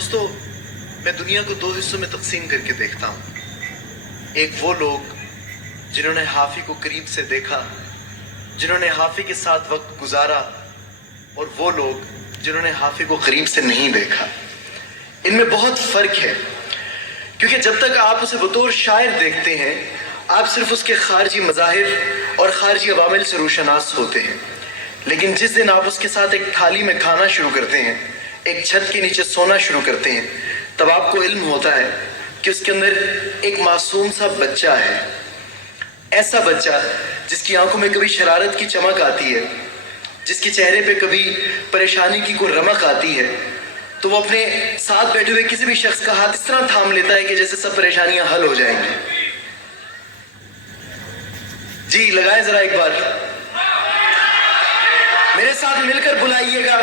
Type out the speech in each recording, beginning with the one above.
دوستو میں دنیا کو دو حصوں میں تقسیم کر کے دیکھتا ہوں. ایک وہ لوگ جنہوں نے حافظ کو قریب سے دیکھا, جنہوں نے حافظ کے ساتھ وقت گزارا, اور وہ لوگ جنہوں نے حافظ کو قریب سے نہیں دیکھا. ان میں بہت فرق ہے, کیونکہ جب تک آپ اسے بطور شاعر دیکھتے ہیں آپ صرف اس کے خارجی مظاہر اور خارجی عوامل سے روشناس ہوتے ہیں. لیکن جس دن آپ اس کے ساتھ ایک تھالی میں کھانا شروع کرتے ہیں, ایک چھت کے نیچے سونا شروع کرتے ہیں, تب آپ کو علم ہوتا ہے کہ اس کے اندر ایک معصوم سا بچہ ہے. ایسا بچہ جس کی آنکھوں میں کبھی شرارت کی چمک آتی ہے, جس کے چہرے پہ کبھی پریشانی کی کوئی رمق آتی ہے, تو وہ اپنے ساتھ بیٹھے ہوئے کسی بھی شخص کا ہاتھ اس طرح تھام لیتا ہے کہ جیسے سب پریشانیاں حل ہو جائیں گی. جی لگائیں ذرا ایک بار, میرے ساتھ مل کر بلائیے گا.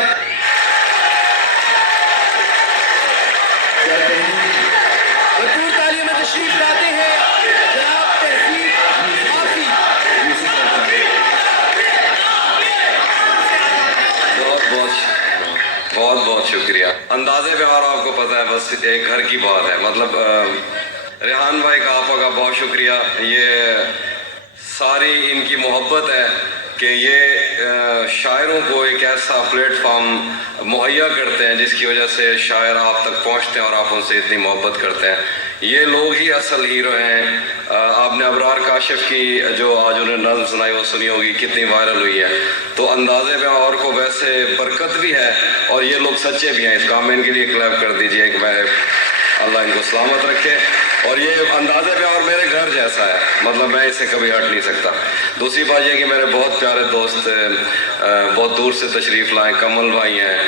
بھرپور تالیوں میں تشریف لاتے ہیں جناب تہذیب حافظ. بہت بہت شکریہ. اندازے پیار آپ کو پتہ ہے بس ایک گھر کی بات ہے. مطلب ریحان بھائی کا آپا کا بہت شکریہ. یہ ساری ان کی محبت ہے کہ یہ شاعروں کو ایک ایسا پلیٹ فارم مہیا کرتے ہیں جس کی وجہ سے شاعر آپ تک پہنچتے ہیں اور آپ ان سے اتنی محبت کرتے ہیں. یہ لوگ ہی اصل ہیرو ہیں. آپ نے ابرار کاشف کی جو آج انہوں نے نظم سنائی وہ سنی ہوگی, کتنی وائرل ہوئی ہے. تو اندازے پہ اور کو ویسے برکت بھی ہے اور یہ لوگ سچے بھی ہیں. اس کام میں ان کے لیے کلیپ کر دیجئے کہ میں اللہ ان کو سلامت رکھے. اور یہ اندازے پہ اور میرے گھر جیسا ہے, مطلب میں اسے کبھی ہٹ نہیں سکتا. دوسری بات یہ کہ میرے بہت پیارے دوست بہت دور سے تشریف لائیں. کمل بھائی ہیں,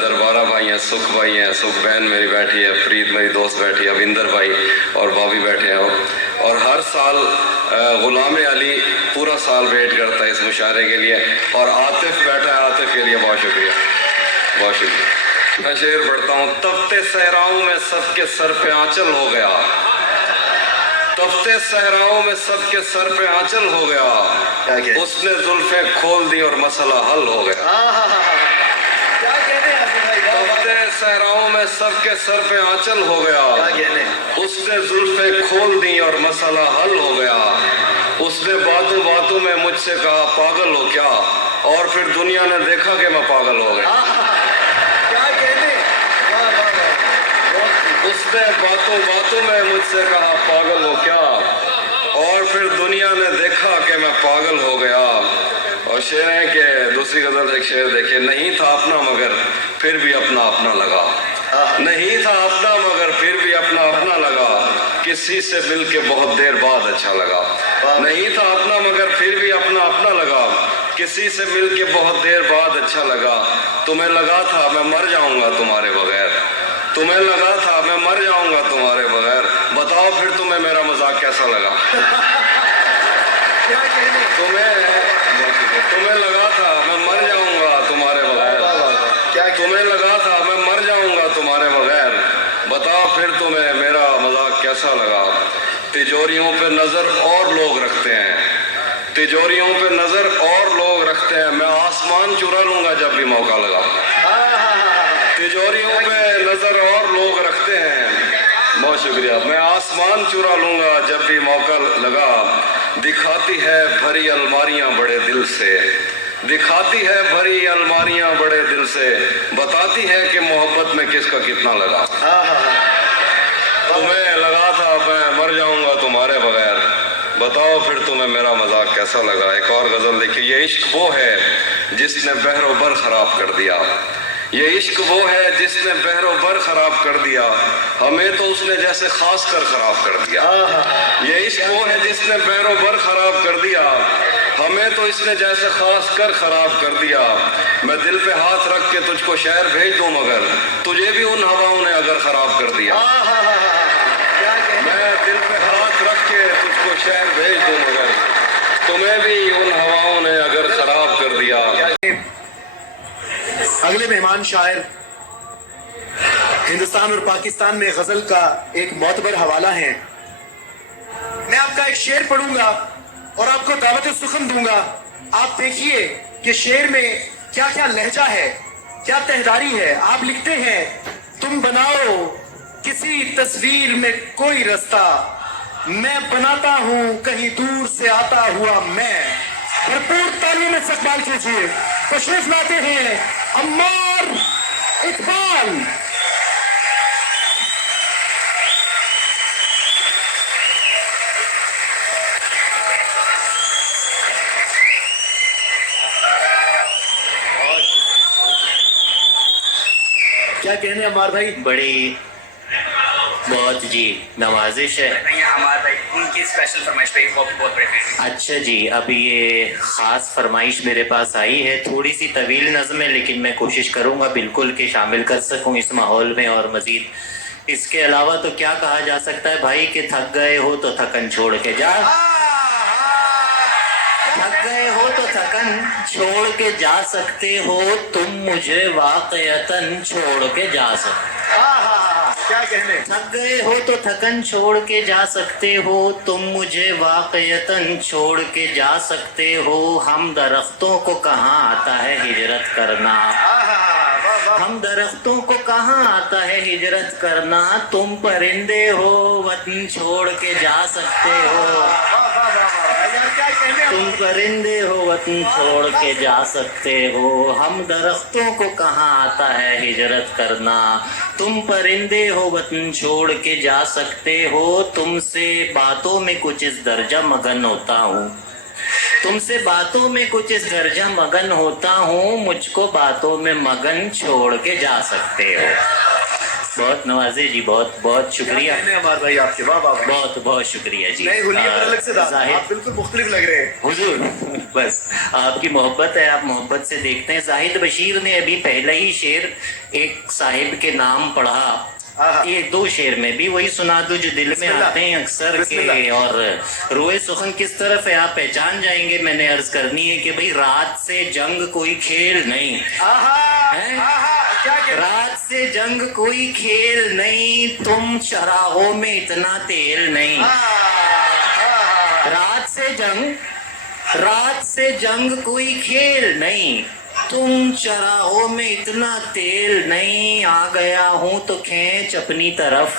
دربارہ بھائی ہیں, سکھ بھائی ہیں, سکھ بہن میری بیٹھی ہے, فرید میری دوست بیٹھی ہے, اویندر بھائی اور بھابھی بیٹھے ہیں. اور ہر سال غلام علی پورا سال ویٹ کرتا ہے اس مشاعرے کے لیے. اور عاطف بیٹھا ہے, عاطف کے لیے بہت شکریہ, بہت شکریہ. میں شعر پڑھتا ہوں. تفتے صحراؤں میں سب کے سر پہ آنچل ہو گیا, تفتے صحراؤں میں سب کے سر پہ آنچل ہو گیا, اس نے زلفیں کھول دی اور مسئلہ حل ہو گیا. تفتے صحراؤں میں سب کے سر پہ آنچل ہو گیا, اس نے زلفیں کھول دی اور مسئلہ حل ہو گیا. اس نے باتوں باتوں میں مجھ سے کہا پاگل ہو کیا, اور پھر دنیا نے دیکھا کہ میں پاگل ہو گیا. اس نے باتوں باتوں میں مجھ سے کہا پاگل ہو کیا, اور پھر دنیا نے دیکھا کہ میں پاگل ہو گیا. اور شعر ہے کہ دوسری غزل ایک شعر دیکھیں. نہیں تھا اپنا مگر پھر بھی اپنا اپنا لگا, نہیں تھا اپنا مگر پھر بھی اپنا اپنا لگا, کسی سے مل کے بہت دیر بعد اچھا لگا. نہیں تھا اپنا مگر پھر بھی اپنا اپنا لگا, کسی سے مل کے بہت دیر بعد اچھا لگا. تمہیں لگا تھا میں مر جاؤں گا تمہارے بغیر, تمہیں لگا تھا میں مر جاؤں گا تمہارے بغیر, بتاؤ پھر تمہیں میرا مذاق کیسا لگا. تمہیں لگا تھا میں مر جاؤں گا تمہارے بغیر, تمہیں لگا تھا میں مر جاؤں گا تمہارے بغیر, بتاؤ پھر تمہیں میرا مذاق کیسا لگا. تجوریوں پہ نظر اور لوگ رکھتے ہیں, تجوریوں پہ نظر اور لوگ رکھتے ہیں, میں آسمان چرا لوں گا جب بھی موقع لگا. تجوریوں پہ نظر اور لوگ رکھتے ہیں, بہت شکریہ, میں آسمان چرا لوں گا جب بھی موقع لگا. دکھاتی ہے بھری الماریاں بڑے دل سے, دکھاتی ہے بھری الماریاں بڑے دل سے, بتاتی ہے کہ محبت میں کس کا کتنا لگا. تمہیں لگا تھا میں مر جاؤں گا تمہارے بغیر, بتاؤ پھر تمہیں میرا مذاق کیسا لگا. ایک اور غزل دیکھیے. یہ عشق وہ ہے جس نے بحر و بر خراب کر دیا, یہ عشق وہ ہے جس نے بحر و بر خراب کر دیا, ہمیں تو اس نے جیسے خاص کر خراب کر دیا. یہ عشق وہ ہے جس نے بحر و بر خراب کر دیا, ہمیں تو اس نے جیسے خاص کر خراب کر دیا. میں دل پہ ہاتھ رکھ کے تجھ کو شعر بھیج دوں مگر تجھے بھی ان ہواؤں نے اگر خراب کر دیا. میں دل پہ ہاتھ رکھ کے تجھ کو شعر بھیج دوں مگر تمہیں بھی ان ہواؤں نے اگر خراب کر دیا. اگلے مہمان شاعر ہندوستان اور پاکستان میں غزل کا ایک معتبر حوالہ ہیں. میں آپ کا ایک شعر پڑھوں گا اور آپ کو دعوت سخن دوں گا. آپ دیکھیے کہ شعر میں کیا کیا لہجہ ہے, کیا تہداری ہے. آپ لکھتے ہیں तुम बनाओ किसी तस्वीर में कोई रास्ता, मैं बनाता हूँ कहीं दूर से आता हुआ मैं। भरपूर ताली में इस्तकबाल कीजिए, तशरीफ लाते हैं अम्मार इकबाल। क्या कहने अम्मार भाई? बड़ी बहुत जी नवाजिश है। नहीं हमारे भाई उनकी स्पेशल फरमाइश पे बहुत बहुत बड़े फैन। अच्छा जी, अब ये ख़ास फरमाइश मेरे पास आई है, थोड़ी सी तवील नज़म है, लेकिन मैं कोशिश करूँगा बिल्कुल कि शामिल कर सकूँ इस माहौल में। और मज़ीद इसके अलावा तो क्या कहा जा सकता है भाई कि थक गए हो तो थकन छोड़ के जा, थक गए हो तो थकन छोड़ के जा सकते हो, तुम मुझे वाक़यतन छोड़ के जा सकते। क्या कहने? थक गए हो तो थकन छोड़ के जा सकते हो, तुम मुझे वाक़यतन छोड़ के जा सकते हो। हम दरख्तों को कहाँ आता है हिजरत करना, हम दरख्तों को कहाँ आता है हिजरत करना, तुम परिंदे हो वतन छोड़ के जा सकते हो, तुम परिंदे हो वतन छोड़ के जा सकते हो। हम दरख्तों को कहाँ आता है हिजरत करना, तुम परिंदे हो वतन छोड़ के जा सकते हो। तुमसे बातों में कुछ इस दर्जा मगन होता हूँ, तुमसे बातों में कुछ इस दर्जा मगन होता हूँ, मुझको बातों में मगन छोड़ के जा सकते हो। बहुत नवाजे जी, बहुत बहुत शुक्रिया। अम्मार भाई आपके, वाह वाह वाह। बहुत बहुत शुक्रिया जी। नहीं हुलिये पर अलग से था, जाहिर आप बिल्कुल मुख्तलिफ लग रहे हैं हुजूर, बस आपकी मोहब्बत है, आप मोहब्बत से देखते हैं। जाहिद बशीर ने अभी पहला ही शेर एक साहिब के नाम पढ़ा, ये दो शेर में भी वही सुना दो जो दिल में आते हैं अक्सर के। और रोए सुखन किस तरफ है आप पहचान जाएंगे। मैंने अर्ज करनी है कि भाई रात से जंग कोई खेल नहीं है, रात से जंग कोई खेल नहीं, तुम चरागों में इतना तेल नहीं। रात से जंग कोई खेल नहीं, तुम चरागों में इतना तेल नहीं। आ गया हूँ तो खींच अपनी तरफ,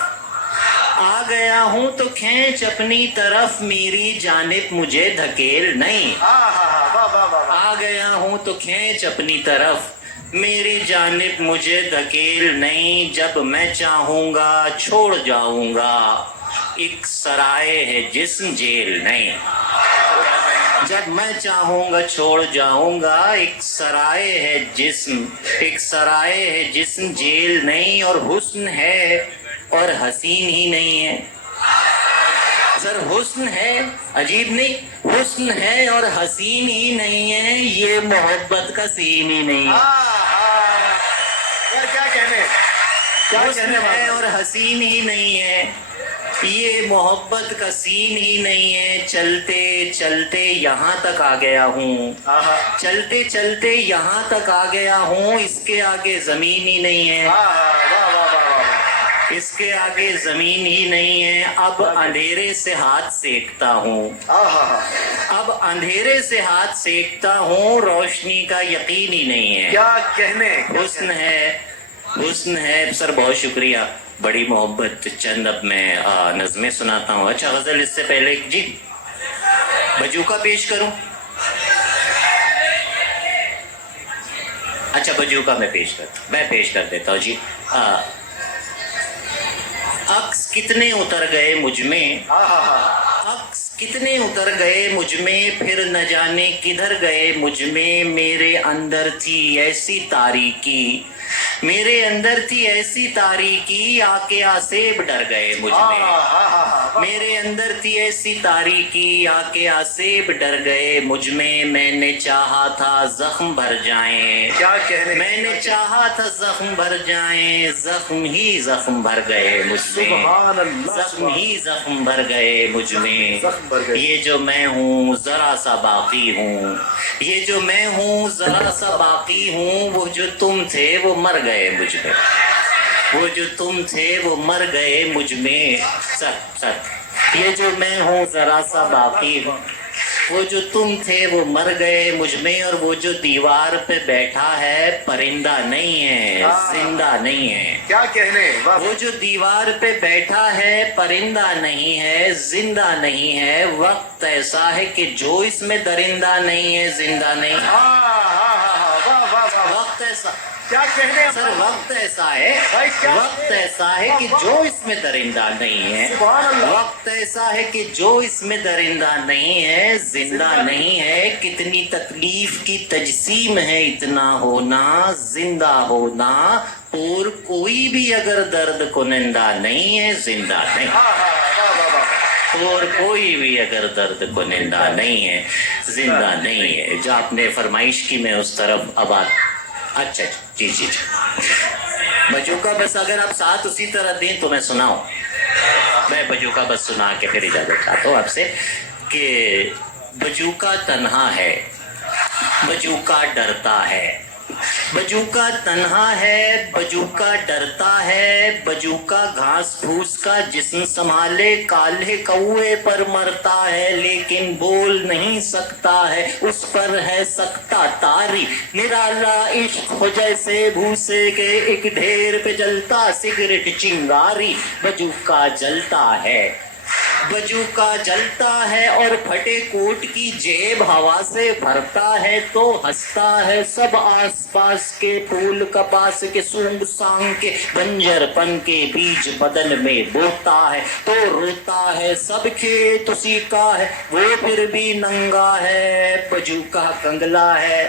आ गया हूँ तो खींच अपनी तरफ, मेरी जानिब मुझे धकेल नहीं। आ गया हूँ तो खींच अपनी तरफ, मेरी जानिब मुझे धकेल नहीं। जब मैं चाहूँगा छोड़ जाऊँगा, एक सराय है जिस्म जेल नहीं। जब मैं चाहूँगा छोड़ जाऊँगा, एक सराय है जिस्म, एक सराय है जिस्म जेल नहीं। और हुस्न है और हसीन ही नहीं है सर, हुस्न है, अजीब नहीं, हुस्न है और हसीन ही नहीं है, ये मोहब्बत का सीन ही नहीं है। क्या कहने? क्या हुस्न कहने है और हसीन ही नहीं है, ये मोहब्बत का सीन ही नहीं है। चलते चलते यहाँ तक आ गया हूँ, चलते चलते यहाँ तक आ गया हूँ, इसके आगे जमीन ही नहीं है, इसके आगे जमीन ही नहीं है। अब अंधेरे से हाथ सेकता हूँ, अब अंधेरे से हाथ सेकता हूँ, रोशनी का यकीन ही नहीं है। क्या कहने? हुस्न है, हुस्न है सर, बहुत शुक्रिया, बड़ी मोहब्बत। चंद अब मैं नज़में सुनाता हूँ। अच्छा गजल इससे पहले जी बजूका पेश करूं? अच्छा बजूका मैं पेश कर देता हूँ जी। अक्स कितने उतर गए मुझ में, अक्स कितने उतर गए मुझ में, फिर न जाने किधर गए मुझ में। मेरे अंदर थी ऐसी तारीकी, मेरे अंदर थी ऐसी तारीकी, आके आसेब डर गए मुझ में। मेरे अंदर थी ऐसी तारीकी, आके आसेब डर गए मुझ में। मैंने चाहा था जख्म भर जाएं, क्या कहने? मैंने मैंने चाहा था जख्म भर जाएं, जख्म ही जख्म भर गए मुझ में, जख्म ही जख्म भर गए मुझ में। जख्म भर गए। ये जो मैं हूँ जरा सा बाकी हूँ, ये जो मैं हूँ जरा सा बाकी हूँ, वो जो तुम थे वो मर गए मुझ में, वो जो तुम थे वो मर गए मुझ में। सर ये जो मैं हूँ जरा सा बाकी हूँ, वो जो तुम थे वो मर गए मुझ में, और वो जो दीवार पे बैठा है परिंदा नहीं है, जिंदा नहीं है। क्या कहने, वाह। वो जो दीवार पे बैठा है परिंदा नहीं है, जिंदा नहीं है। वक्त ऐसा है कि जो इसमें दरिंदा नहीं है, जिंदा नहीं। वाह वाह वाह। वक्त ऐसा, क्या कहने सर वक्त ऐसा है, भाई क्या वक्त ऐसा है कि जो इसमें दरिंदा नहीं है, सुभान अल्लाह। वक्त ऐसा है कि जो इसमें दरिंदा नहीं है, जिंदा नहीं है। कितनी तकलीफ की तजसीम है इतना होना, जिंदा होना। और कोई भी अगर दर्द को निंदा नहीं है, जिंदा नहीं। और कोई भी अगर दर्द को निंदा नहीं है, जिंदा नहीं है। जो आपने फरमाइश की मैं उस तरफ अब अच्छा जी जी जी। बजूका बस अगर आप साथ उसी तरह दें तो मैं सुनाऊं। मैं बजूका बस सुना के फिर इजाजत चाहता हूँ आपसे कि बजूका तन्हा है, बजूका डरता है, बजूका तन्हा है, बजूका डरता है। बजूका घास फूस का जिस्म संभाले, काले कौए पर मरता है लेकिन बोल नहीं सकता है। उस पर है सकता तारी, निराला इश्क हो जैसे भूसे के एक ढेर पे जलता सिगरेट चिंगारी। बजूका जलता है, बजूका जलता है, और फटे कोट की जेब हवा से भरता है तो हंसता है। सब आसपास के फूल कपास के सूंग सांग के बंजरपन के बीज बदन में बोता है तो रोता है। सब खेत उसी का है, वो फिर भी नंगा है। बजूका कंगला है,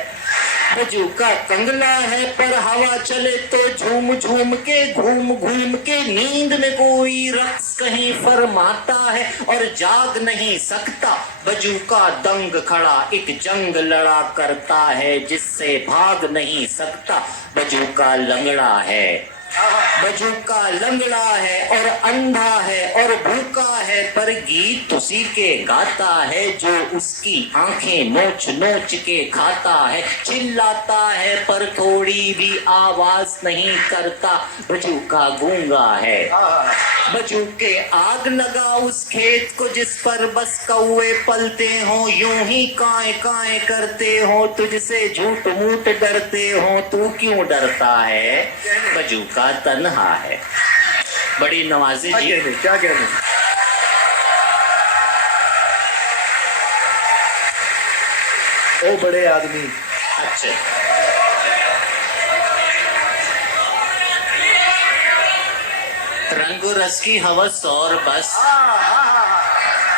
बजूका कंगला है, पर हवा चले तो झूम झूम के, घूम घूम के। नींद में कोई रक्स कहीं फरमाता है और जाग नहीं सकता। बजूका दंग खड़ा एक जंग लड़ा करता है जिससे भाग नहीं सकता। बजूका लंगड़ा है, बजूका लंगड़ा है और अंधा है और भूखा है, पर गीत उसी के गाता है जो उसकी आंखें नोच नोच के खाता है। चिल्लाता है पर थोड़ी भी आवाज नहीं करता। बजूका गूंगा है, बजूके आग लगा उस खेत को जिस पर बस कौए पलते हो। यूं ही काए काए करते हो, तुझसे झूठ मूठ डरते हो। तू क्यों डरता है? बजूका तन्हा है। बड़ी नवाजी जी, क्या कहने। ओ बड़े आदमी। अच्छा, रंगो रस की हवस और बस,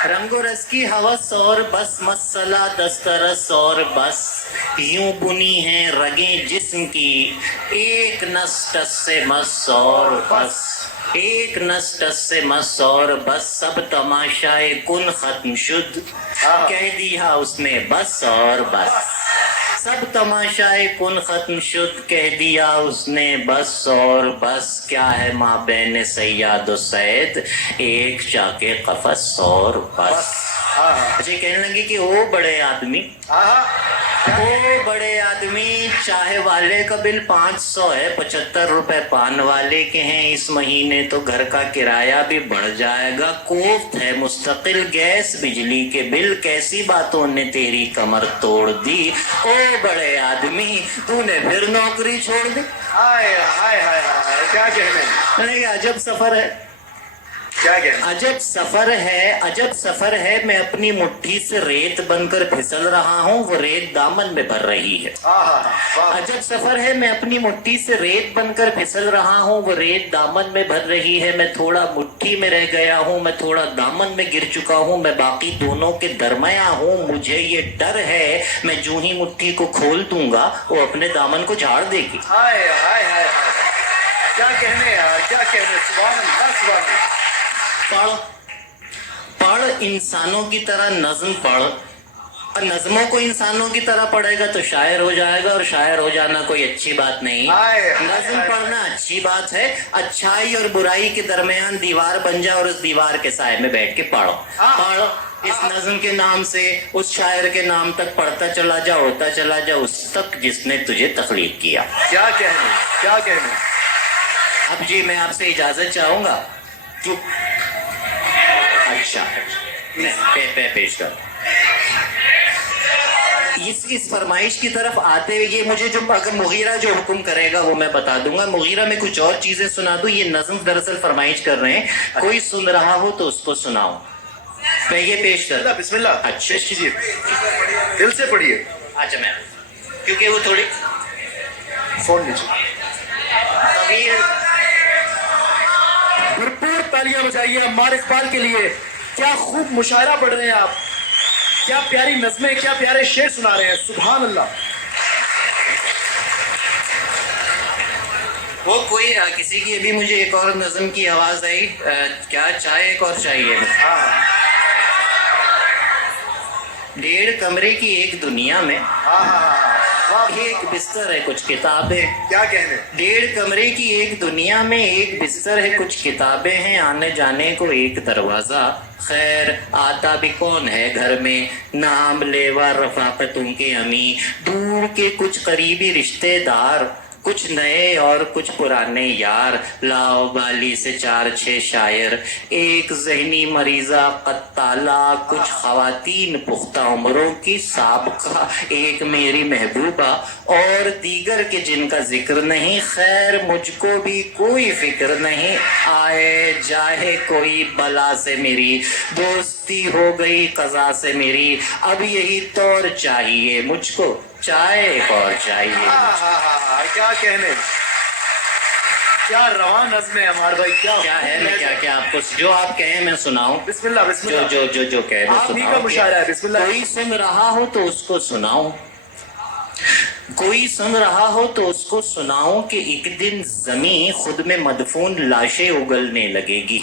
रंगो रस की हवस और बस, मसला दस्तरस और बस। यूं बुनी है रगें जिस्म की, एक नस टस से मस और बस, एक नस टस से मस और बस। सब तमाशाए कुन खत्म शुद्ध, कह दिया उसने बस और बस। सब तमाशाए कुन खत्म शुद्ध, कह दिया उसने बस और बस। क्या है माँ बहन सैयद सैद, एक चाके कफस और बस। अच्छा, कहने लगे कि ओ बड़े आदमी, ओ बड़े आदमी, चाय वाले का बिल 500 है, 75 रुपए पान वाले के हैं। इस महीने तो घर का किराया भी बढ़ जाएगा। कोफ्त है मुस्तकिल गैस बिजली के बिल, कैसी बातों ने तेरी कमर तोड़ दी। ओ बड़े आदमी, तूने फिर नौकरी छोड़ दी। हाय हाय हाय हाय, क्या कहने। अरे अजब सफर है, क्या कहने। अजब सफर है, अजब सफर है। मैं अपनी मुट्ठी से रेत बनकर फिसल रहा हूँ, वो रेत दामन में भर रही है। अजब सफर है, मैं अपनी मुट्ठी से रेत बनकर फिसल रहा हूँ, वो रेत दामन में भर रही है। मैं थोड़ा मुट्ठी में रह गया हूँ, मैं थोड़ा दामन में गिर चुका हूँ, मैं बाकी दोनों के दरमिया हूँ। मुझे ये डर है, मैं जूं ही मुट्ठी को खोल दूंगा वो अपने दामन को झाड़ देगी। हाय हाय हाय, क्या कहने यार, क्या कहने। सुभान अल्लाह, सुभान अल्लाह। पढ़ पढ़, इंसानों की तरह नज्म पढ़, और नज्मों को इंसानों की तरह पढ़ेगा तो शायर हो जाएगा, और शायर हो जाना कोई अच्छी बात नहीं। नज्म पढ़ना अच्छी बात है। अच्छाई और बुराई के दरमियान दीवार बन जाओ और उस दीवार के साए में बैठ के पढ़ो। पढ़, इस नज्म के नाम से उस शायर के नाम तक पढ़ता चला जा, होता चला जा उस तक जिसने तुझे तख्लीक किया। क्या कहने, क्या कहने। अब जी मैं आपसे इजाजत चाहूंगा। अच्छा, पेश कर। اس فرمائش کی طرف آتے ہوئے یہ مجھے جو اگر مغیرہ جو حکم کرے گا وہ میں بتا دوں گا. مغیرہ میں کچھ اور چیزیں سنا دوں. یہ نظم دراصل فرمائش کر رہے ہیں کوئی سن رہا ہو تو اس کو سناؤ. میں یہ پیش کر اللہ بسم اللہ اچھا. پیش کیجیے دل سے پڑھیے. اچھا میں کیونکہ وہ تھوڑی فون لیجیے. طویل بھرپور تالیاں بجائیے عمار اقبال کے لیے. کیا خوب مشاعرہ پڑھ رہے ہیں آپ. کیا پیاری نظمیں کیا پیارے شعر سنا رہے ہیں. سبحان اللہ. وہ کوئی کسی کی ابھی مجھے ایک اور نظم کی آواز آئی. کیا چائے ایک اور چاہیے. ڈیڑھ کمرے کی ایک دنیا میں ایک بستر ہے کچھ کتابیں. کیا کہنے. ڈیڑھ کمرے کی ایک دنیا میں ایک بستر ہے کچھ کتابیں ہیں آنے جانے کو ایک دروازہ. خیر آتا بھی کون ہے گھر میں نام لیوا رفاقتوں کے امی. دور کے کچھ قریبی رشتے دار کچھ نئے اور کچھ پرانے یار. لاؤ بالی سے 4-6 شاعر ایک ذہنی مریضہ قطالہ کچھ خواتین پختہ عمروں کی سابقہ ایک میری محبوبہ اور دیگر کے جن کا ذکر نہیں. خیر مجھ کو بھی کوئی فکر نہیں آئے جائے کوئی بلا سے میری دوستی ہو گئی قضا سے میری. اب یہی طور چاہیے مجھ کو چائے ایک اور چاہیے. کیا کہنے. کیا رواں نظم ہے عمار بھائی. کیا ہے میں کیا آپ کو جو آپ کہیں میں سناؤں. بسم اللہ بسم اللہ. جو کہے میں آپ ہی کا سناؤں. مشاعرہ ہے. بسم اللہ. کوئی سن رہا ہو تو اس کو سناؤں. کوئی سن رہا ہو تو اس کو سناؤں کہ ایک دن زمین خود میں مدفون لاشیں اگلنے لگے گی.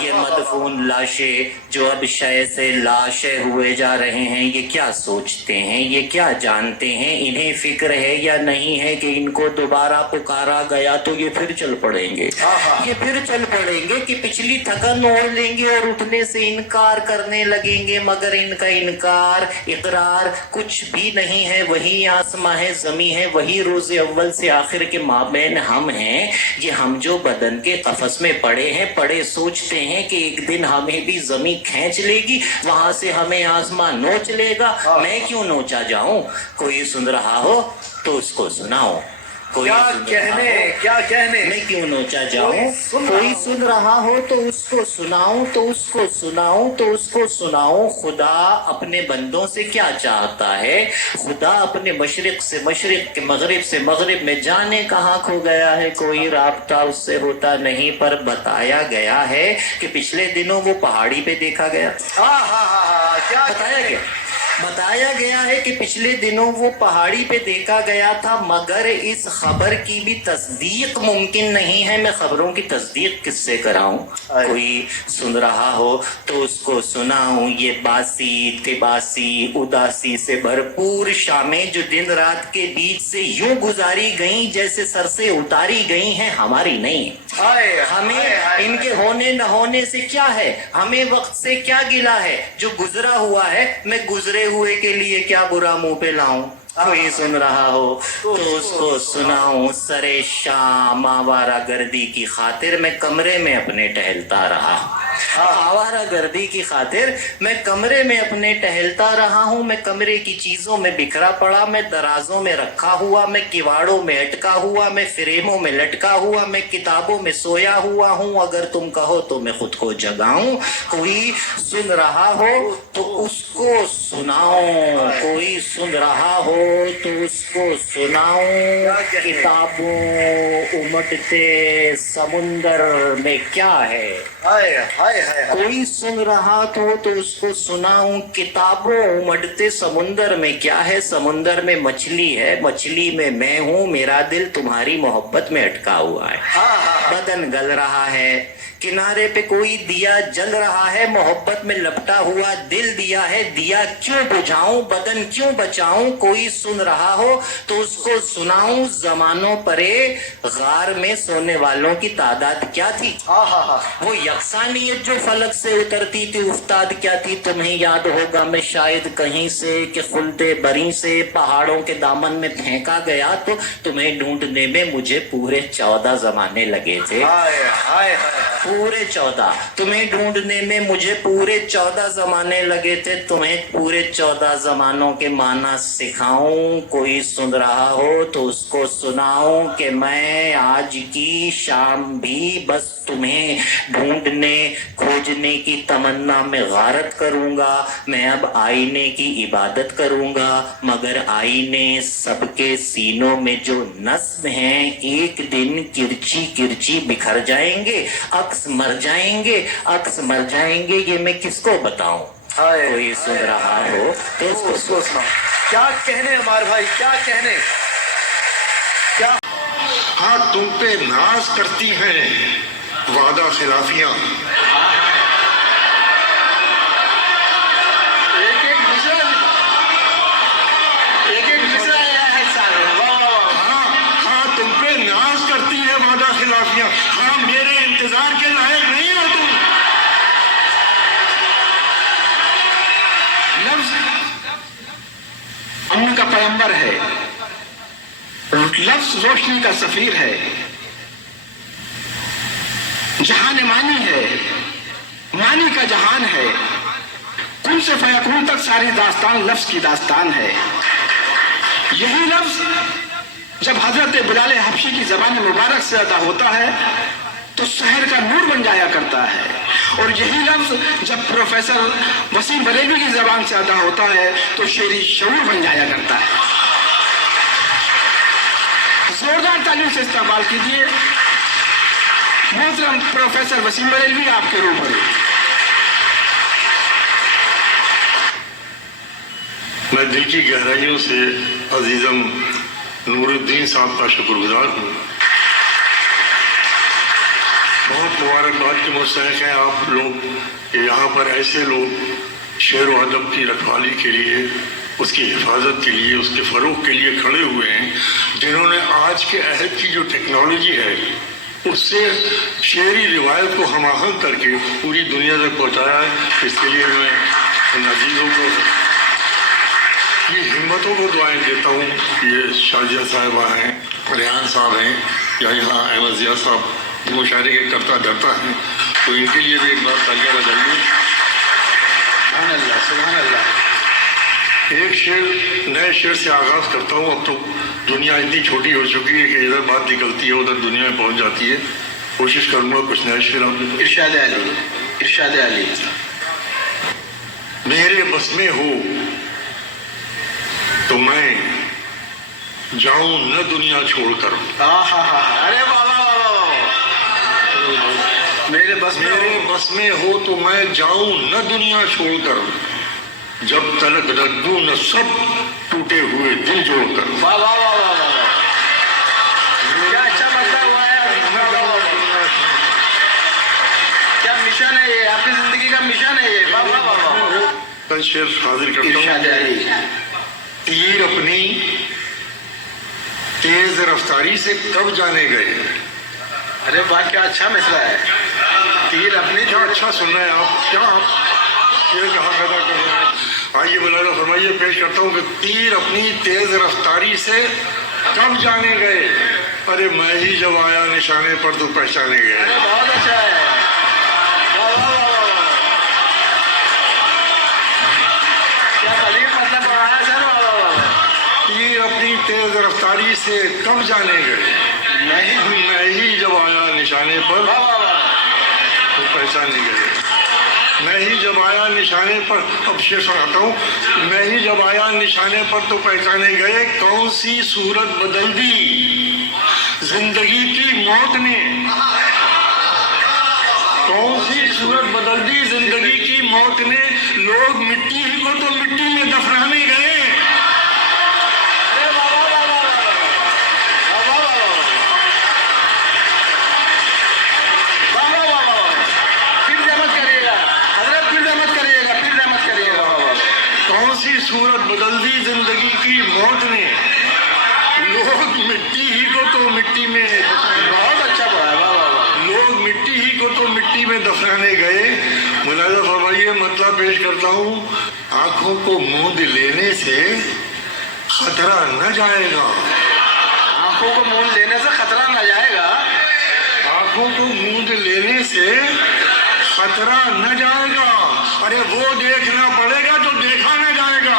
یہ مدفون لاشیں جو اب شے سے لاشیں ہوئے جا رہے ہیں یہ کیا سوچتے ہیں یہ کیا جانتے ہیں. انہیں فکر ہے یا نہیں ہے کہ ان کو دوبارہ پکارا گیا تو یہ پھر چل پڑیں گے. یہ پھر چل پڑیں گے کہ پچھلی تھکن اوڑھ لیں گے اور اٹھنے سے انکار کرنے لگیں گے. مگر ان کا انکار اقرار کچھ بھی نہیں ہے. وہی آسماں ہے زمین ہے وہی روز اول سے آخر کے مابین ہم ہیں. یہ ہم جو بدن کے قفس میں پڑے ہیں پڑے سوچتے ہیں کہ ایک دن ہمیں بھی زمین کھینچ لے گی وہاں سے ہمیں آسمان نوچ لے گا. میں کیوں نوچا جاؤں. کوئی سن رہا ہو تو اس کو سناؤ. کوئی کیا سن کہنے رہا ہو کیا کہنے. میں کیوں نوچا جاؤں. کوئی سن رہا ہو تو اس کو سناؤں تو اس کو سناؤں تو اس کو سناؤں. خدا اپنے بندوں سے کیا چاہتا ہے. خدا اپنے مشرق سے مشرق کے مغرب سے مغرب میں جانے کہاں کھو گیا ہے. کوئی رابطہ اس سے ہوتا نہیں پر بتایا گیا ہے کہ پچھلے دنوں وہ پہاڑی پہ دیکھا گیا. کیا بتایا گیا ہے کہ پچھلے دنوں وہ پہاڑی پہ دیکھا گیا تھا. مگر اس خبر کی بھی تصدیق ممکن نہیں ہے. میں خبروں کی تصدیق کس سے کراؤں. کوئی سن رہا ہو تو اس کو سناؤں. یہ باسی تباسی اداسی سے بھرپور شامیں جو دن رات کے بیچ سے یوں گزاری گئیں جیسے سر سے اتاری گئی ہیں ہماری نہیں. ہمیں ان کے ہونے نہ ہونے سے کیا ہے. ہمیں وقت سے کیا گلا ہے. جو گزرا ہوا ہے میں گزرے ہوئے کے لیے کیا برا منہ پہ لاؤں. کوئی سن رہا ہو تو اس کو سناؤں. سرے شام آوارہ گردی کی خاطر میں کمرے میں اپنے ٹہلتا رہا. آوارہ گردی کی خاطر میں کمرے میں اپنے ٹہلتا رہا ہوں. میں کمرے کی چیزوں میں بکھرا پڑا. میں درازوں میں رکھا ہوا. میں کواڑوں میں اٹکا ہوا. میں فریموں میں لٹکا ہوا. میں کتابوں میں سویا ہوا ہوں. اگر تم کہو تو میں خود کو جگاؤں. کوئی سن رہا ہو تو اس کو سناؤں. کوئی سن رہا ہو تو اس کو سناؤں. کتابوں امٹتے سمندر میں کیا ہے. کوئی سن رہا تو اس کو سناؤں. کتابوں امٹتے سمندر میں کیا ہے. سمندر میں مچھلی ہے مچھلی میں میں ہوں. میرا دل تمہاری محبت میں اٹکا ہوا ہے. بدن گل رہا ہے کنارے پہ کوئی دیا جل رہا ہے. محبت میں لپٹا ہوا دل دیا ہے. دیا کیوں بجھاؤں بدن کیوں بچاؤں. کوئی सुन रहा हो तो उसको सुनाऊं जमानों परे गार में सोने वालों की तादाद क्या थी। वो यकसानियत जो फलक से उतरती थी उस्ताद क्या थी। तुम्हें याद होगा मैं शायद कहीं से कि खुलते बरी से पहाड़ों के दामन में फेंका गया तो तुम्हें ढूंढने में मुझे पूरे 14 जमाने लगे थे। पूरे 14 तुम्हें ढूंढने में मुझे पूरे 14 जमाने लगे थे। तुम्हें पूरे 14 जमानों के माना सिखाऊं। कोई सुन रहा हो तो उसको सुनाऊं कि मैं आज की शाम भी बस तुम्हें ढूंढने खोजने की तमन्ना में गारत करूंगा। मैं अब आईने की इबादत करूंगा मगर आईने सबके सीनों में जो नस्म हैं एक दिन किरची किरची बिखर जाएंगे। अक्स मर जाएंगे अक्स मर जाएंगे। ये मैं किसको बताऊं। कोई सुन रहा हो तो उसको सुनाओ। क्या कहने अमार भाई, क्या कहने। क्या हाँ, तुम पे नाज करती हैं वादा खिलाफियां। हाँ, तुम पे नाज करती है वादा खिलाफियां। हाँ, मेरे इंतजार के लायक नहीं हो तुम। लफ्ज अमन का पैगंबर है, लफ्ज रोशनी का सफीर है, जहान मानी है, मानी का जहान है। कुन से फयकून तक सारी दास्तान लफ्ज की दास्तान है। यही लफ्ज जब हजरत बिलाल हबशी की जबान मुबारक से अदा होता है तो शहर का नूर बन जाया करता है, और यही लफ्ज जब प्रोफेसर वसीम बरेलवी की जबान से अदा होता है तो शेरी शऊर बन जाया करता है। जोरदार तालीम से इस्तेमाल कीजिए मोहतरम प्रोफेसर वसीम बरेलवी, आपके रूबरू। मैं दिल की गहराइयों से अजीजम नूरुद्दीन साहब का शुक्रगुजार हूँ। बहुत मुबारकबाद के मुस्तहिक हैं आप लोग कि यहाँ पर ऐसे लोग शेर व अदब की रखवाली के लिए, उसकी हिफाजत के लिए, उसके फ़रोग के लिए खड़े हुए हैं, जिन्होंने आज के अहद की जो टेक्नोलॉजी है उससे शेरी रिवायत को हम आहंग करके पूरी दुनिया तक पहुँचाया है। इसके लिए मैं इन अजीज़ों को की हिम्मतों को दुआएं देता हूँ। ये शाजिया साहिबा हैं, रेहान साहब हैं, या यहाँ अहमद ज़िया साहब मुशायरे के करता धरता हैं, तो इनके लिए भी एक बार तालियां बजाइए। सुभान अल्लाह, सुभान अल्लाह। एक शेर, नए शेर से आगाज करता हूँ। अब तो दुनिया इतनी छोटी हो चुकी है कि इधर बात निकलती है उधर दुनिया में पहुँच जाती है। कोशिश करूँगा कुछ नए शेर आप। इरशाद अली, इरशाद अली। मेरे बस में हो तो मैं जाऊं न दुनिया छोड़कर। अरे बाबा, मेरे बस में हो तो मैं जाऊं न दुनिया छोड़कर, जब तलक रद्दू न सब टूटे हुए दिल जोड़कर। वाह वाह वाह वाह वाह, क्या अच्छा मतलब हुआ है। क्या मिशन है ये, आपकी जिंदगी का मिशन है ये। वाह वाह वाह। शेर हाजिर करता हूँ। तीर अपनी तेज रफ्तारी से कब जाने गए। अरे वाह, क्या अच्छा मिसरा है। तीर अपनी, क्या अच्छा सुन रहे हैं आप, क्या आप शेर कहाँ पैदा कर रहे हैं। आइए मुलाजा फरमाइए, पेश करता हूँ कि तीर अपनी तेज रफ्तारी से कब जाने गए, अरे मैं ही जब आया निशाने पर तो पहचाने गए। अरे बहुत अच्छा है। अपनी तेज रफ्तारी से कब जाने गए, मैं ही जब आया निशाने पर तो पहचाने गए। मैं ही जब आया निशाने पर, अब शेर सुनाता हूँ। मैं ही जब आया निशाने पर तो पहचाने गए, कौन सी सूरत बदल दी जिंदगी की मौत ने, कौन सी सूरत बदल दी जिंदगी की मौत ने, लोग मिट्टी ही को तो मिट्टी में दफनाने गए। कौन सी सूरत बदल दी जिंदगी की मौत ने। लोग मिट्टी ही को तो मिट्टी में, बहुत अच्छा पढ़ा, वाह वाह वाह। लोग मिट्टी ही को तो मिट्टी में दफनाने गए। मुलाजा फरमाइए, मतलब पेश करता हूँ। आंखों को मूंद लेने से खतरा न जाएगा। आंखों को मूंद लेने से खतरा न जाएगा। आंखों को मूंद लेने से खतरा न जाएगा। अरे वो देखना पड़ेगा जो देखा न जाएगा।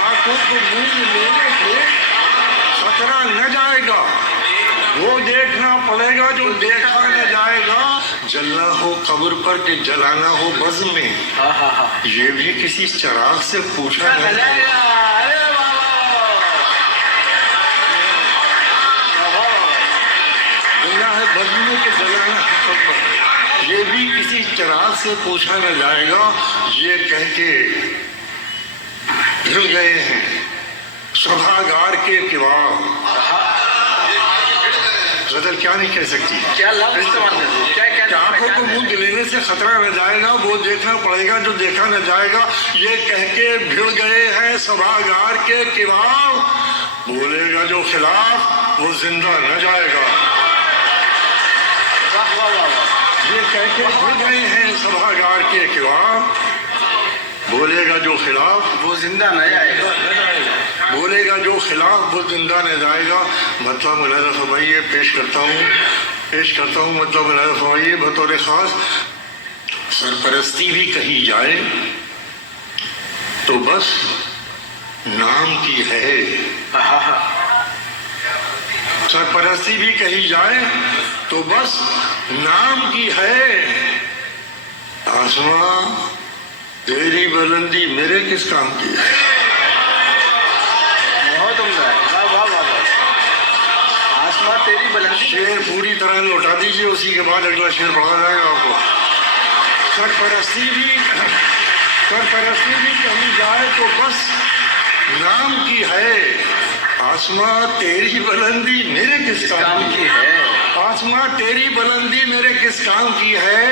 आंखों को मूंद लेने से खतरा न जाएगा। वो देखना पड़ेगा जो देखा न जाएगा। जलना हो कब्र पर कि जलाना हो बज़्म में, ये भी किसी चराग से पूछा न जाएगा। है बज़्म में कि जलाना है कब्र पर, ये भी किसी चराग से पूछा न जाएगा। ये कह के हिल गए हैं सभागार के किवाड़। गजल क्या नहीं कह सकती, क्या लफ्ज़ इस्तेमाल कर दिए, क्या क्या आंखों को मूंद लेने से खतरा न जाएगा। वो देखना पड़ेगा जो देखा न जाएगा। ये कह के भिड़ गए हैं सभागार के किवाड़। बोलेगा जो खिलाफ वो जिंदा न जाएगा। ये कह के भिड़ गए हैं सभागार के किवाड़। बोलेगा जो खिलाफ वो जिंदा न जाएगा। बोलेगा जो खिलाफ वो जिंदा न जाएगा। मतलब मुलाजा फरमाइए, पेश करता हूँ मतलब मुलाजा फरमाइए, बतौर खास सरपरस्ती भी कही जाए तो बस नाम की है। सरपरस्ती भी कही जाए तो बस नाम की है। आसमां तेरी बुलंदी मेरे किस काम की है। बहुत उम्दा है, वाह वाह वाह। आसमां तेरी बुलंदी। शेर पूरी तरह लौटा दीजिए, उसी के बाद अगला शेर पढ़ा जाएगा आपको। सरपरस्ती भी कही जाए तो बस नाम की है। आसमां तेरी बुलंदी मेरे किस काम की है। आसमां तेरी बुलंदी मेरे किस काम की है।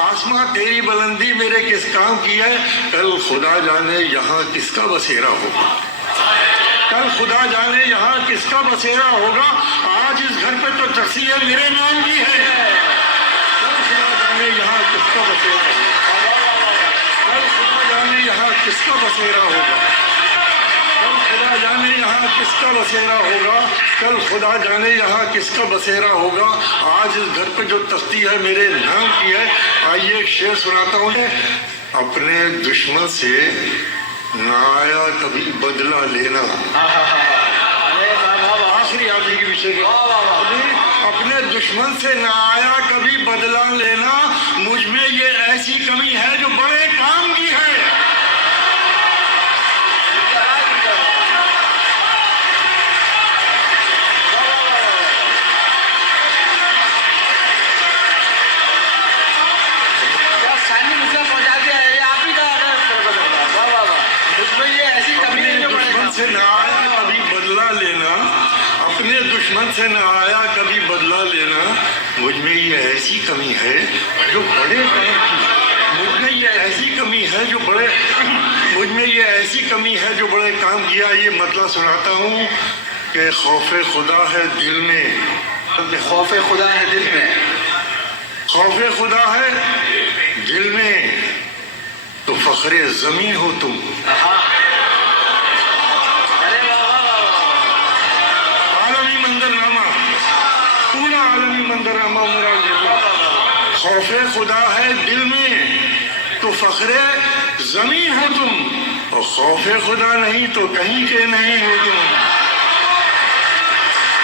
आसमां तेरी बुलंदी मेरे किस काम की है। कल खुदा जाने यहाँ किसका बसेरा होगा। कल खुदा जाने यहाँ किसका बसेरा होगा। आज इस घर पे तो तस्वीर मेरे नाम की है। कल खुदा जाने यहाँ किसका बसेरा होगा। कल खुदा जाने यहाँ किसका बसेरा होगा। कल खुदा जाने यहाँ किसका बसेरा होगा। कल खुदा जाने यहाँ किसका बसेरा होगा। आज इस घर पे जो तख्ती है मेरे नाम की है। आइए एक शेर सुनाता हूँ। अपने दुश्मन से ना आया कभी बदला लेना। आखिरी आदमी के विषय में अपने दुश्मन से ना आया कभी बदला लेना। मुझ में ये ऐसी कमी है जो बड़े काम की है। से न आया कभी बदला लेना। अपने दुश्मन से न आया कभी बदला लेना। मुझ में ये ऐसी कमी है जो बड़े काम की। मुझ में ये ऐसी कमी है जो बड़े मुझ में ये ऐसी कमी है जो बड़े काम किया। ये मतलब सुनाता हूँ कि खौफ खुदा है दिल में। खौफ खुदा है दिल में। खौफ खुदा है दिल में तो फख्रे ज़मीं हो तुम। खौफे खुदा है दिल में तो फख्रे ज़मीं हो तुम। और खौफे खुदा नहीं तो कहीं के नहीं हो तुम।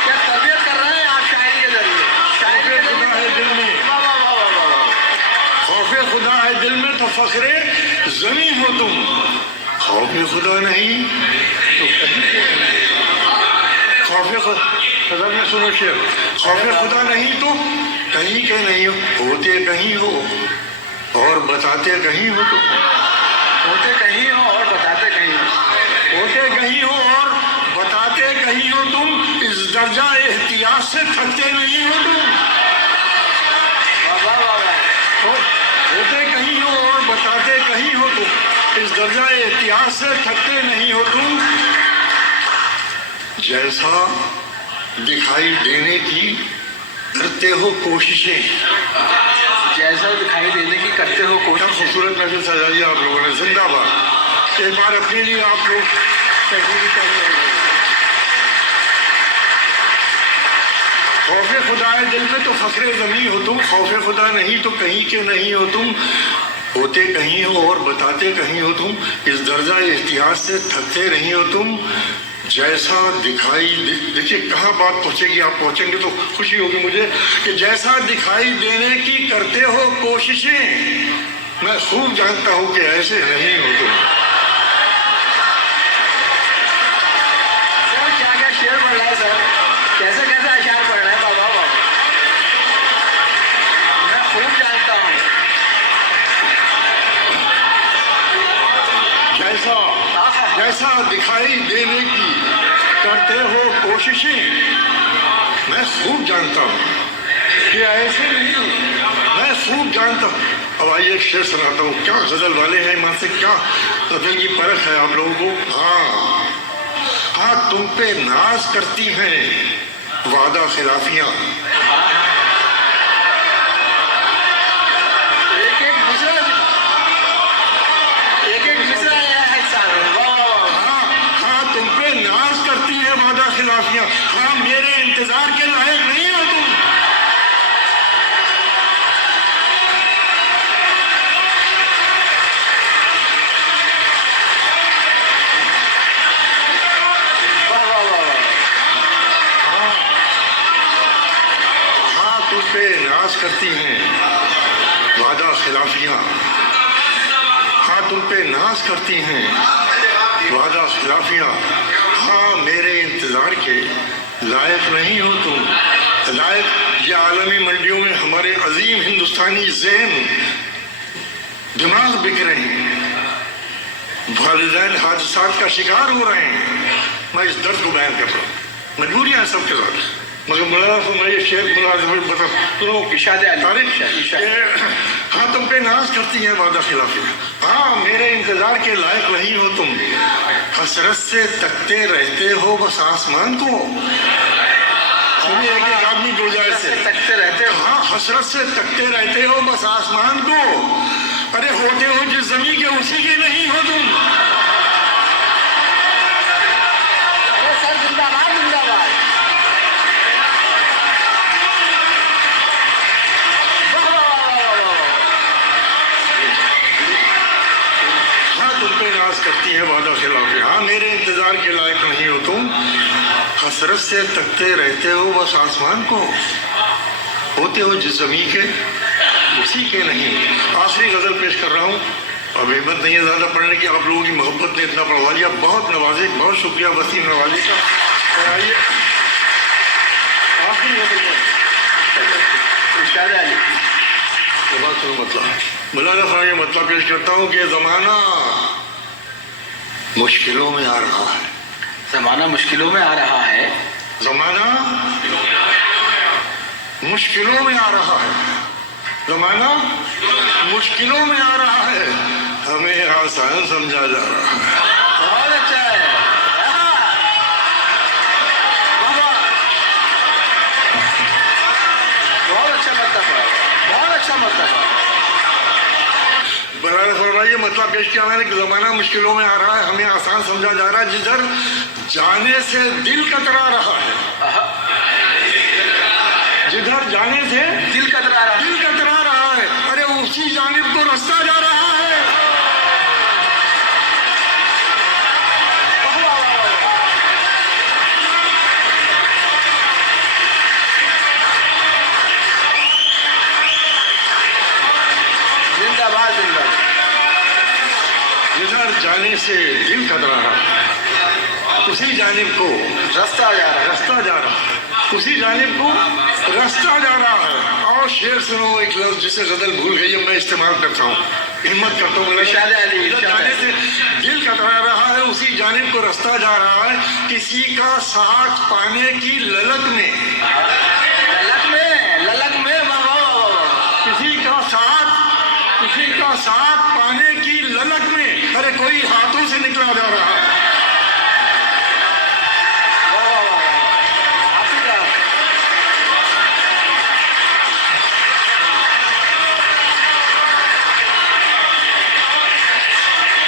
क्या तरबियत कर रहे हैं आप शायरी के जरिए। खौफे खुदा है दिल में। खौफे खुदा है दिल में तो फख्रे ज़मीं हो तुम। खौफे खुदा नहीं तो कहीं के नहीं। खौफे खुदा में सुनो शेर। खौफे खुदा नहीं तो कहीं के नहीं हो। होते कहीं हो और बताते कहीं हो तुम। होते कहीं हो और बताते कहीं हो। होते कहीं हो और बताते कहीं हो तुम। इस दर्जा एहतियात से थकते नहीं हो तुम। होते कहीं हो और इस दर्जा एहतियात से थकते नहीं हो तुम, जैसा दिखाई देने की करते हो कोशिशें। जैसा दिखाई देने की करते हो क्या कोशिश। खूबसूरत नजर सजाई आप लोगों ने, जिंदाबाद। एक बार अपने लिए आप लोग तहरीर कर रहे हैं। खौफ खुदा है दिल में तो फख्र ज़मी हो तुम, खौफ खुदा नहीं तो कहीं के नहीं हो तुम, होते कहीं हो और बताते कहीं हो तुम, इस दर्जा एहतियात से थकते नहीं हो तुम, जैसा दिखाई देखिए कहाँ बात पहुंचेगी, आप पहुंचेंगे तो खुशी होगी मुझे कि जैसा दिखाई देने की करते हो कोशिशें, मैं खूब जानता हूं कि ऐसे नहीं हो तुम। सर क्या क्या शेर पढ़ रहा है सर, कैसे कैसे अशार पढ़ रहा है बाबा बाबा, मैं खूब जानता हूँ। जैसा दिखाई देने की करते हो कोशिशें, मैं खूब जानता हूँ कि ऐसे नहीं, मैं खूब जानता हूँ। अब आइए एक शेर सुनाता हूँ, क्या गजल वाले हैं, मां से क्या गजल की परख है आप लोगों को। हाँ तुम पे नाज करती हैं वादा खिलाफियां, एक मिसरा है सर। हाँ तुम पे नाज करती है वादा खिलाफियां, हाँ मेरे इंतजार के लायक नहीं हो तुम। हाँ तुम पे नाज करती हैं वादा खिलाफियां, हाँ तुम पे नाज करती हैं वादा खिलाफियां, हाँ मेरे इंतजार के लायक नहीं हो तुम। लायक ये आलमी मंडियों में हमारे अजीम हिंदुस्तानी ज़हन दिमाग बिक रहे हैं, वालिदैन हादसात का शिकार हो रहे हैं। मैं इस दर्द को बयान कर रहा हूँ, मजबूरियां हैं सबके साथ, मगर मैं ये शेर बता सुनो, इशाद अली, हाँ तुम पे नाज करती है वादा खिलाफी, हाँ मेरे इंतजार के लायक नहीं हो तुम, हसरत से तकते रहते हो बस आसमान को। सुनिए एक एक आदमी बोल जाए से तकते रहते हो। हाँ हसरत से तकते रहते हो बस आसमान को, अरे होते हो जिस जमीन के उसी के नहीं हो तुम। सर जिंदाबाद जिंदाबाद। करती है वादा खिलाफी, हाँ मेरे इंतजार के लायक नहीं हो तुम, हसरत से तकते रहते हो बस आसमान को, होते हो जिस जमीन के उसी के नहीं। आखिरी गजल पेश कर रहा हूँ, अब हिम्मत नहीं है ज्यादा पढ़ने की, आप लोगों की मोहब्बत ने इतना पढ़वा लिया, बहुत नवाजे, बहुत शुक्रिया वसीम नवाजी का। और आइए आखिरी गजल मौलाना साहब ये मतलब पेश करता हूँ कि जमाना मुश्किलों में आ रहा है, जमाना मुश्किलों में आ रहा है, जमाना मुश्किलों में आ रहा है, जमाना मुश्किलों में आ रहा है, हमें आसान समझा जा रहा है। बहुत अच्छा है, बहुत अच्छा मतलब है, बहुत अच्छा मतलब है। बनाना फरमाइए मतलब पेश किया मैंने कि जमाना मुश्किलों में आ रहा है, हमें आसान समझा जा रहा है, जिधर जाने से दिल कतरा रहा है, जिधर जाने से दिल कतरा रहा है, अरे उसी जानिब को रास्ता जा रहा है। जिंदाबाद जिंदाबाद। जिधर जाने से दिल कतरा रहा है, उसी जानिब को रास्ता जा रहा है, रास्ता जा रहा है, उसी जानिब को रास्ता जा रहा है। और शेर सुनो, एक लफ्ज जिसे गजल भूल गई है, मैं इस्तेमाल करता हूँ, हिम्मत करता हूँ। इरशाद अली, जिधर जाने से दिल कतरा रहा है, उसी जानिब को रास्ता जा रहा है, किसी का साथ पाने की ललक में, ललक में किसी का साथ पाने की ललक में, अरे कोई हाथों से निकला जा रहा है।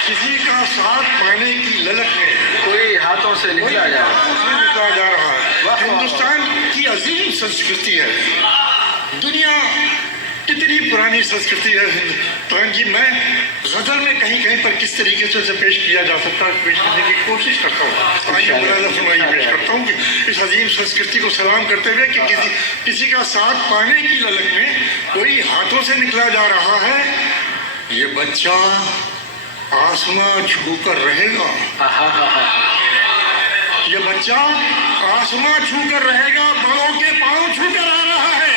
किसी का साथ पाने की ललक में कोई हाथों से निकला जा रहा है। निकला जा रहा है। हिंदुस्तान की अजीम संस्कृति है। दुनिया कितनी पुरानी संस्कृति है हिंदुस्तान की। मैं गजल में कहीं कहीं पर किस तरीके से उसे पेश किया जा सकता है, पेश करने की कोशिश करता हूँ। आइए मुलाज़ा फरमाइए, पेश करता हूँ कि इस अजीम संस्कृति को सलाम करते हुए कि किसी का साथ पाने की ललक में कोई हाथों से निकला जा रहा है। ये बच्चा आसमां छू कर रहेगा। ये बच्चा आसमां छू कर रहेगा, बड़ों के पांव छू कर आ रहा है।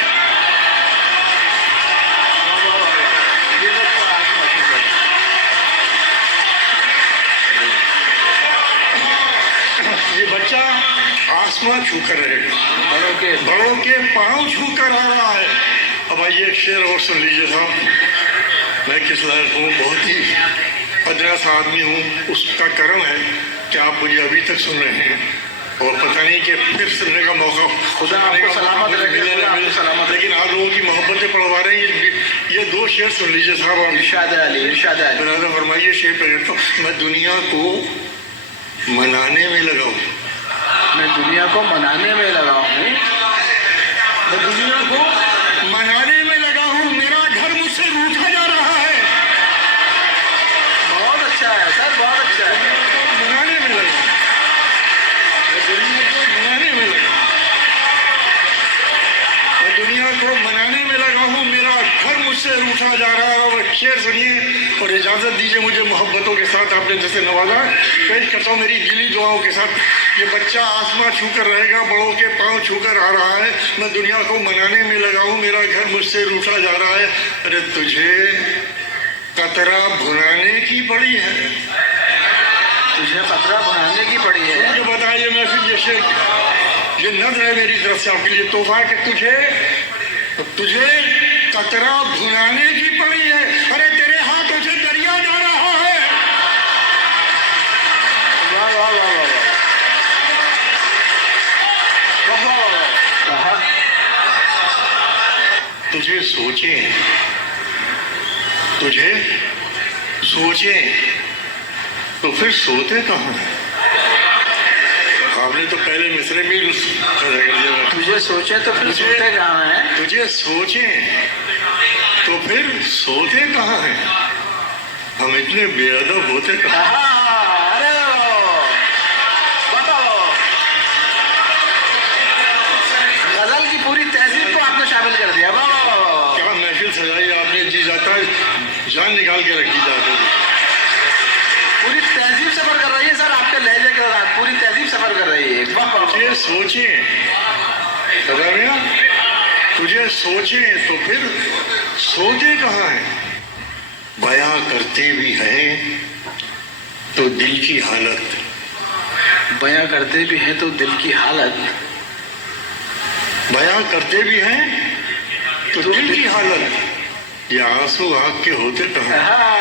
ये बच्चा आसमां छू कर रहेगा, बड़ों के पांव छू कर आ रहा है। अब आइए एक शेर और सुन लीजिए साहब। मैं किस लायक हूँ, बहुत ही अदना सा आदमी हूँ। उसका करम है कि आप मुझे अभी तक सुन रहे हैं और पता नहीं कि फिर सुनने का मौका खुदा आपको सलामत रखे, खुदा आपको सलामत रखे। लेकिन आप लोगों की मोहब्बतें पढ़वा रहे हैं। ये दो शेर सुन लीजिए साहब। और इरशाद अली, इरशाद अली। मुलाज़ा फरमाइए, शेर पे करता हूँ। मैं दुनिया को मनाने में लगा हूँ। मैं दुनिया को मनाने में लगा हूँ। मैं दुनिया को मनाने में लगा हूँ। मेरा घर मुझसे रूठा जा रहा है। बहुत अच्छा है सर, बहुत अच्छा है। मनाने में लगा, मैं दुनिया को मनाने में लगा, मैं दुनिया को मनाने में लगा हूँ। मेरा घर मुझसे रूठा जा रहा है। और शेर सुनिए और इजाज़त दीजिए मुझे मोहब्बतों के साथ आपने जैसे नवाजा, पेश करता हूँ मेरी दिली दुआओं के साथ। ये बच्चा आसमां छू कर रहेगा, बड़ों के पांव छू कर आ रहा है। मैं दुनिया को मनाने में लगा हूँ, मेरा घर मुझसे रूठा जा रहा है। अरे तुझे कतरा भुनाने की पड़ी है, तुझे खतरा बनाने की पड़ी है। मुझे बताइए। मैं फिर ये नज़र है मेरी तरफ से आपके लिए तोहफा कि तुझे कतरा भुनाने की पड़ी है। अरे तेरे हाथों से दरिया जा रहा है। वाह वाह वाह वाह वाह। कहा तुझे सोचे तो फिर सोते कहाँ हैं? आपने तो पहले मिसरे में ही खड़ा कर दिया। तुझे सोचे तो फिर सोते कहाँ हैं? तुझे सोचे तो फिर सोते कहाँ हैं? हम इतने बेअदब होते कहाँ? अरे बताओ, गजल की पूरी तहजीब को आपने शामिल कर दिया। वाह वाह वाह। क्या महफिल सजाई आपने, जी जाता है जान निकाल के रखी जाती है। पूरी तहजीब सफर कर रही है सर आपके लहजे के साथ, पूरी तहजीब सफर कर रही है। वाह वाह वाह। तुझे सोचे, समझ गया? तुझे सोचे तो फिर सोते कहाँ हैं? बयां करते भी हैं तो दिल की हालत, बयां करते भी हैं तो दिल की हालत, बयां करते भी हैं तो दिल की हालत। ये आंसू आँख के होते कहाँ? हाँ,